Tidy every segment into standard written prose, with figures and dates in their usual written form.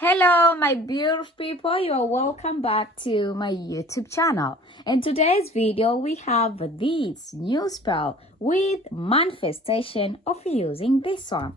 Hello, my beautiful people. You are welcome back to my YouTube channel. In today's video, we have this new spell with manifestation of using this one.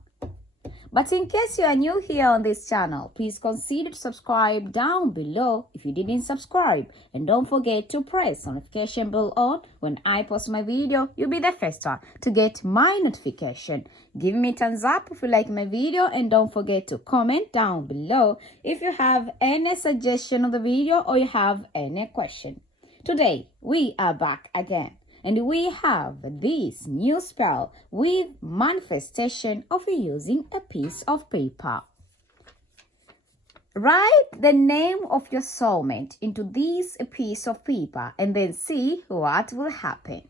But in case you are new here on this channel, please consider to subscribe down below if you didn't subscribe. And don't forget to press the notification bell on. When I post my video, you'll be the first one to get my notification. Give me a thumbs up if you like my video, and don't forget to comment down below if you have any suggestion of the video or you have any question. Today, we are back again. And we have this new spell with manifestation of using a piece of paper. Write the name of your soulmate into this piece of paper and then see what will happen.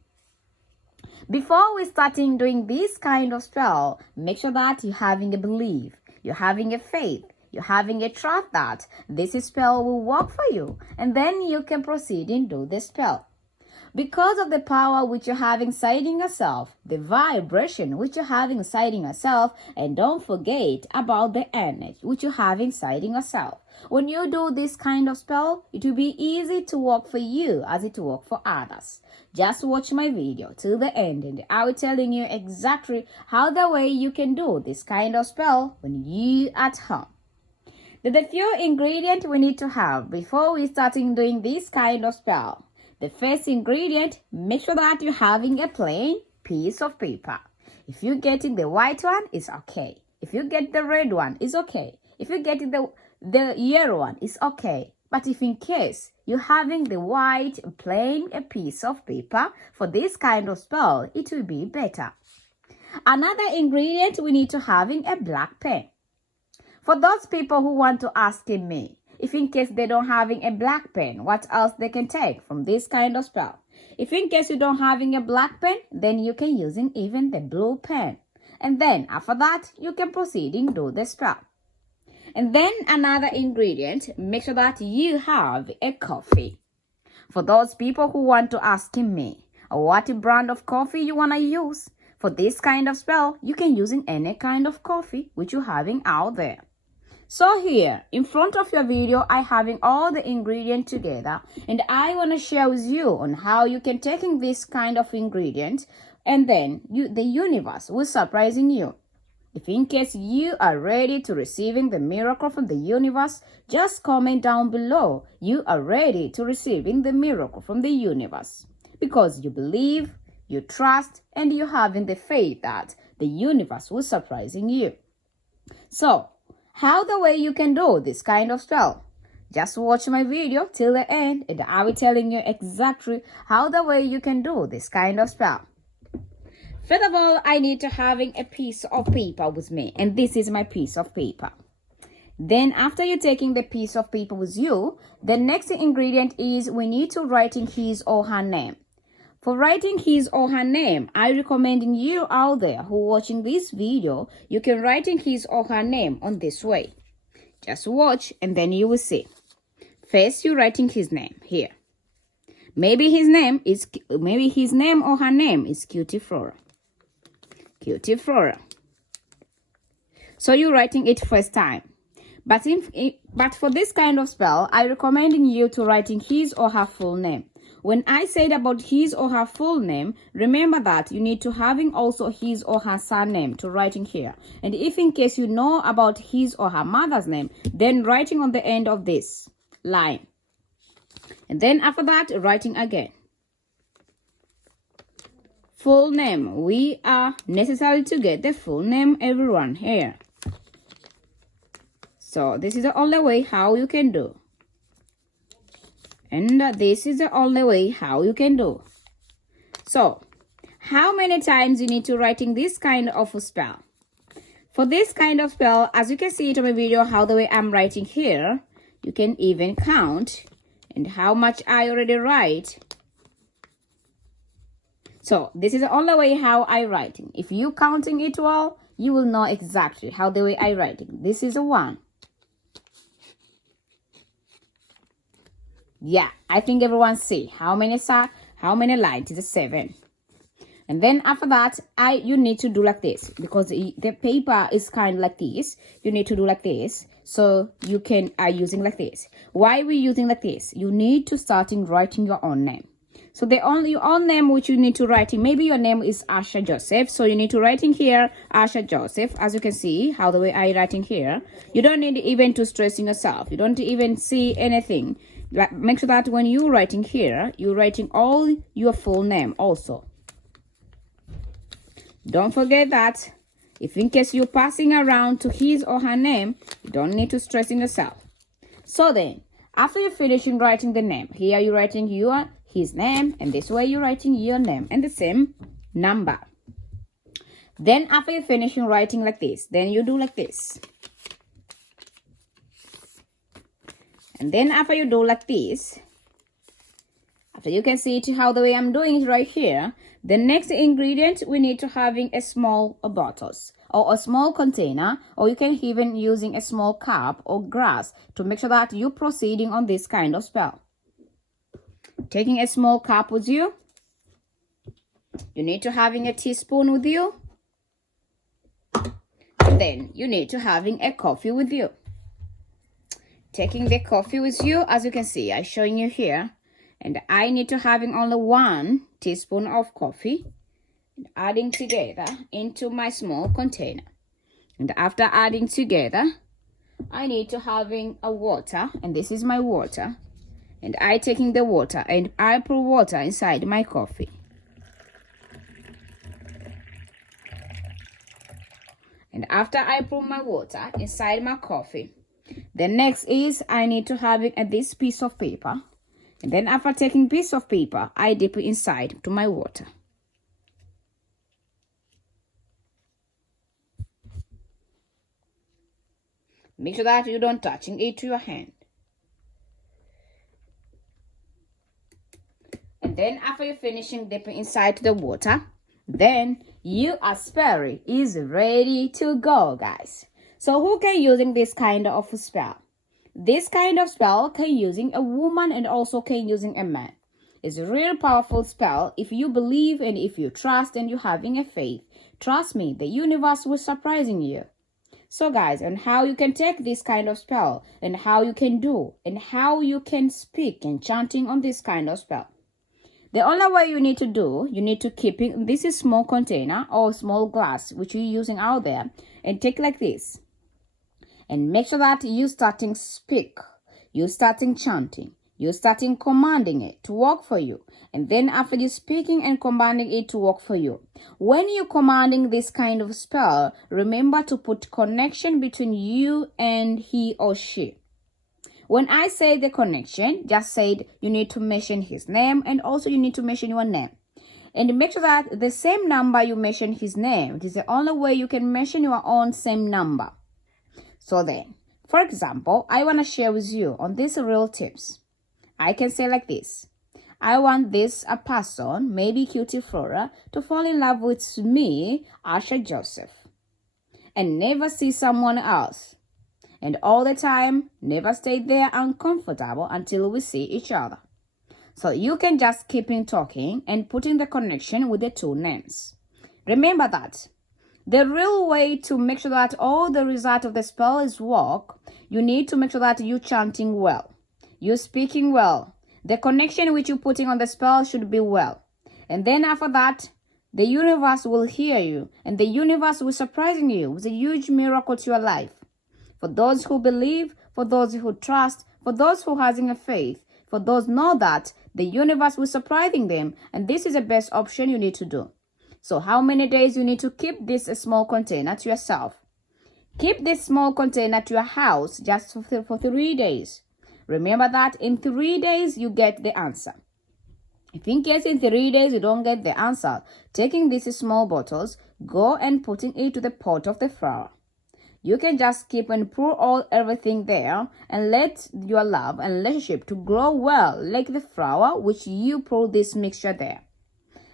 Before we start doing this kind of spell, make sure that you're having a belief, you're having a faith, you're having a trust that this spell will work for you, and then you can proceed and do the spell. Because of the power which you have inside in yourself, the vibration which you have inside in yourself, and don't forget about the energy which you have inside in yourself. When you do this kind of spell, it will be easy to work for you as it will work for others. Just watch my video till the end and I will telling you exactly how the way you can do this kind of spell when you at home. There's a few ingredients we need to have before we starting doing this kind of spell. The first ingredient, make sure that you're having a plain piece of paper. If you get the white one, it's okay. If you get the red one, it's okay. If you get the yellow one, it's okay. But if in case you're having the white plain piece of paper for this kind of spell, it will be better. Another ingredient, we need to having a black pen. For those people who want to ask me, if in case they don't having a black pen, what else they can take from this kind of spell? If in case you don't having a black pen, then you can using even the blue pen. And then after that, you can proceed and do the spell. And then another ingredient, make sure that you have a coffee. For those people who want to ask me, what brand of coffee you want to use? For this kind of spell, you can use in any kind of coffee which you're having out there. So here, in front of your video, I having all the ingredients together, and I want to share with you on how you can take in this kind of ingredient, and then the universe will surprising you. If in case you are ready to receiving the miracle from the universe, just comment down below. You are ready to receiving the miracle from the universe because you believe, you trust, and you having the faith that the universe will surprising you. So, how the way you can do this kind of spell? Just watch my video till the end and I will telling you exactly how the way you can do this kind of spell. First of all, I need to having a piece of paper with me, and this is my piece of paper. Then after you taking the piece of paper with you, the next ingredient is we need to writing his or her name. For writing his or her name, I recommend you out there who watching this video, you can writing his or her name on this way. Just watch and then you will see. First, you writing his name here. Maybe his name or her name is Cutie Flora. Cutie Flora. So you're writing it first time. But for this kind of spell, I recommending you to writing his or her full name. When I said about his or her full name, remember that you need to having also his or her surname to writing here. And if in case you know about his or her mother's name, then writing on the end of this line. And then after that, writing again. Full name. We are necessary to get the full name, everyone, here. So this is the only way how you can do. And this is the only way how you can do. So, how many times you need to writing this kind of a spell? For this kind of spell, as you can see it on my video, how the way I'm writing here, you can even count and how much I already write. So, this is the only way how I writing. If you counting it well, you will know exactly how the way I writing. This is a 1. Yeah, I think everyone see how many lines is a 7. And then after that, you need to do like this because the paper is kind of like this. You need to do like this. So you are using like this. Why are we using like this? You need to start writing your own name. So your own name which you need to write in, maybe your name is Asha Joseph. So you need to write in here Asha Joseph. As you can see how the way I write in here. You don't need even to stressing yourself. You don't even see anything. Make sure that when you're writing here, you're writing all your full name also. Don't forget that if in case you're passing around to his or her name, you don't need to stress in yourself. So then, after you're finishing writing the name, here you're writing his name, and this way you're writing your name and the same number. Then after you're finishing writing like this, then you do like this. And then after you do like this, after you can see it how the way I'm doing it right here, the next ingredient we need to having a small bottles or a small container, or you can even using a small cup or glass to make sure that you're proceeding on this kind of spell. Taking a small cup with you, you need to having a teaspoon with you, and then you need to having a coffee with you. Taking the coffee with you, as you can see, I'm showing you here, and I need to having only 1 teaspoon of coffee, and adding together into my small container. And after adding together, I need to having a water, and this is my water. And I taking the water and I pour water inside my coffee. And after I pour my water inside my coffee, the next is I need to have it at this piece of paper. And then after taking piece of paper, I dip it inside to my water. Make sure that you don't touching it to your hand. And then after you're finishing dipping inside the water, then your asperi is ready to go, guys. So who can using this kind of spell? This kind of spell can using a woman and also can using a man. It's a real powerful spell. If you believe and if you trust and you're having a faith, trust me, the universe will surprising you. So guys, and how you can take this kind of spell and how you can do and how you can speak and chanting on this kind of spell. The only way you need to do, you need to keep it, this is small container or small glass which you're using out there, and take like this. And make sure that you starting speak, you starting chanting, you starting commanding it to work for you. And then after you speaking and commanding it to work for you, when you're commanding this kind of spell, remember to put connection between you and he or she. When I say the connection, just said you need to mention his name and also you need to mention your name. And make sure that the same number you mention his name, it is the only way you can mention your own same number. So then, for example, I want to share with you on these real tips. I can say like this. I want this a person, maybe Cutie Flora, to fall in love with me, Asha Joseph, and never see someone else. And all the time, never stay there uncomfortable until we see each other. So you can just keep in talking and putting the connection with the two names. Remember that. The real way to make sure that all the result of the spell is work, you need to make sure that you're chanting well. You're speaking well. The connection which you're putting on the spell should be well. And then after that, the universe will hear you. And the universe will surprising you with a huge miracle to your life. For those who believe, for those who trust, for those who having a faith, for those know that the universe will surprising them, and this is the best option you need to do. So how many days you need to keep this small container to yourself? Keep this small container to your house just for 3 days. Remember that in 3 days you get the answer. If in case in 3 days you don't get the answer, taking these small bottles, go and putting it to the pot of the flower. You can just keep and pour everything there and let your love and relationship to grow well like the flower which you pour this mixture there.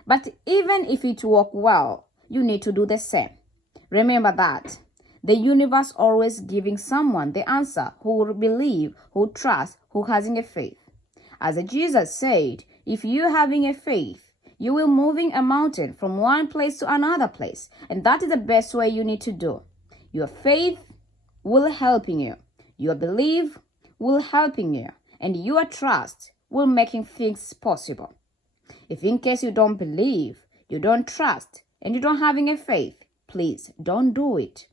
But even if it work well, you need to do the same. Remember that the universe always giving someone the answer who will believe, who trust, who having a faith. As Jesus said, if you having a faith, you will moving a mountain from one place to another place. And that is the best way you need to do. Your faith will helping you. Your belief will helping you, and your trust will making things possible. If in case you don't believe, you don't trust, and you don't having a faith, please don't do it.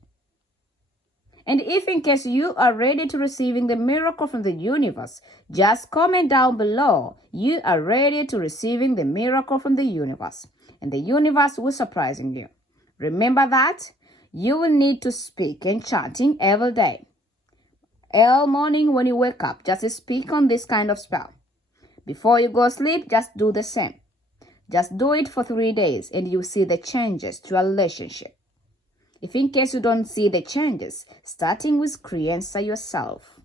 And if in case you are ready to receiving the miracle from the universe, just comment down below. You are ready to receiving the miracle from the universe, and the universe will surprising you. Remember that you will need to speak and chanting every day. Every morning when you wake up, just speak on this kind of spell. Before you go to sleep, just do the same. Just do it for 3 days and you see the changes to your relationship. If in case you don't see the changes, starting with answer yourself.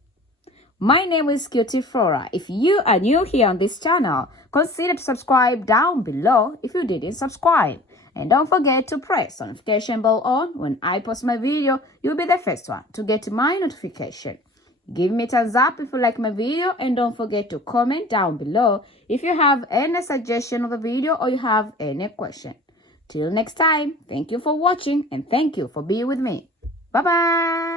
My name is Cutie Flora. If you are new here on this channel, consider to subscribe down below if you didn't subscribe. And don't forget to press the notification bell on. When I post my video, you'll be the first one to get my notification. Give me a thumbs up if you like my video, and don't forget to comment down below if you have any suggestion of the video or you have any question. Till next time, thank you for watching and thank you for being with me. Bye-bye.